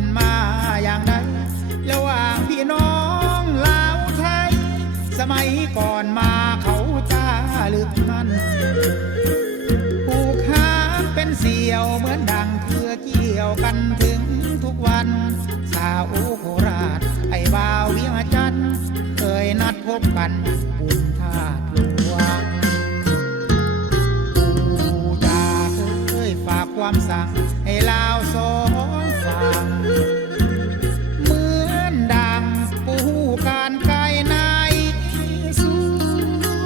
เป็นมาอย่างใดระหว่างพี่น้องลาวไทยสมัยก่อนมาเขาจ้าลึกมันผูกหางเป็นเสี่ยวเหมือนดังเพื่อเกี่ยวกันถึงทุกวันสาวโคราชไอ้บ่าวเวียงจันทร์เคยนัดพบกันบุญธาตุหลวงปู่จ่าเคยฝากความสั่งให้ลาวสองฝั่งเหมือนดังปู่การไกลในส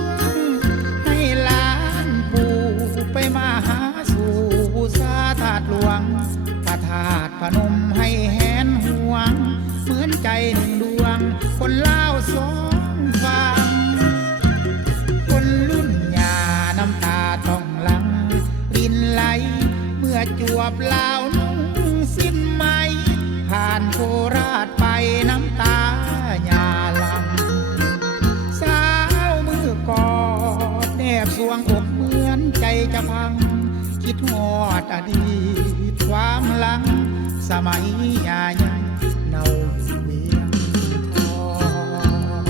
วงให้หลานปู่ไปมาหาสู่สาธาตุหลวงพระธาตุพนมให้แหนห่วงเหมือนใจหนึ่งดวงคนลาวสองฝั่งคนรุ่นยาน้ำตาต้องหลังรินไหลเมื่อจวบลาวนุ่งสิ้นไหมผ่านโคราชไปน้ำตาหยาหลังสาวมือกอดแนบสวงอกเหมือนใจจะพังคิดฮอดอดีตความหลังสมัยยายังเนาเวียงทอง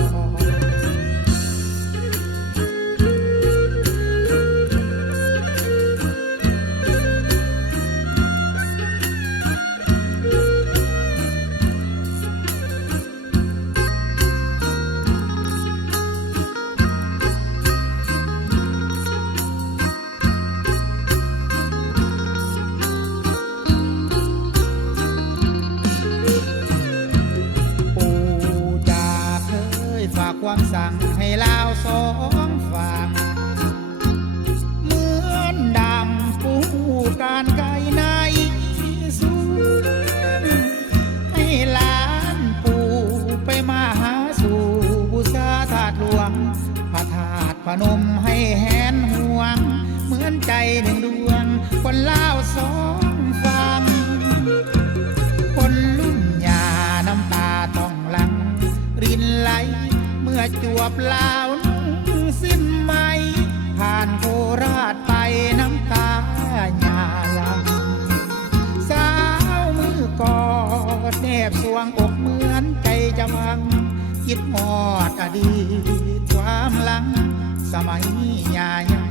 ฝากความสั่งให้ลาวสองฝั่งเหมือนดังปูการไกลในสูงให้หลานปู่ไปมาหาสู่บูชาธาตุหลวงพระธาตุพนมให้แหนห่วงเหมือนใจหนึ่งดวงคนลาวสองฝั่งคนรุ่นยาน้ำตาต้องหลังรินไหลเมื่อจวบลาวนุ่งสิ้นไหมผ่านโคราชไปน้ำตาหยาหลังสาวมือกอดแนบสวงอกเหมือนใจจะพังคิดหอดอดีตความหลังสมัยยายัง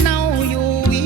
เน่าอยู่เวี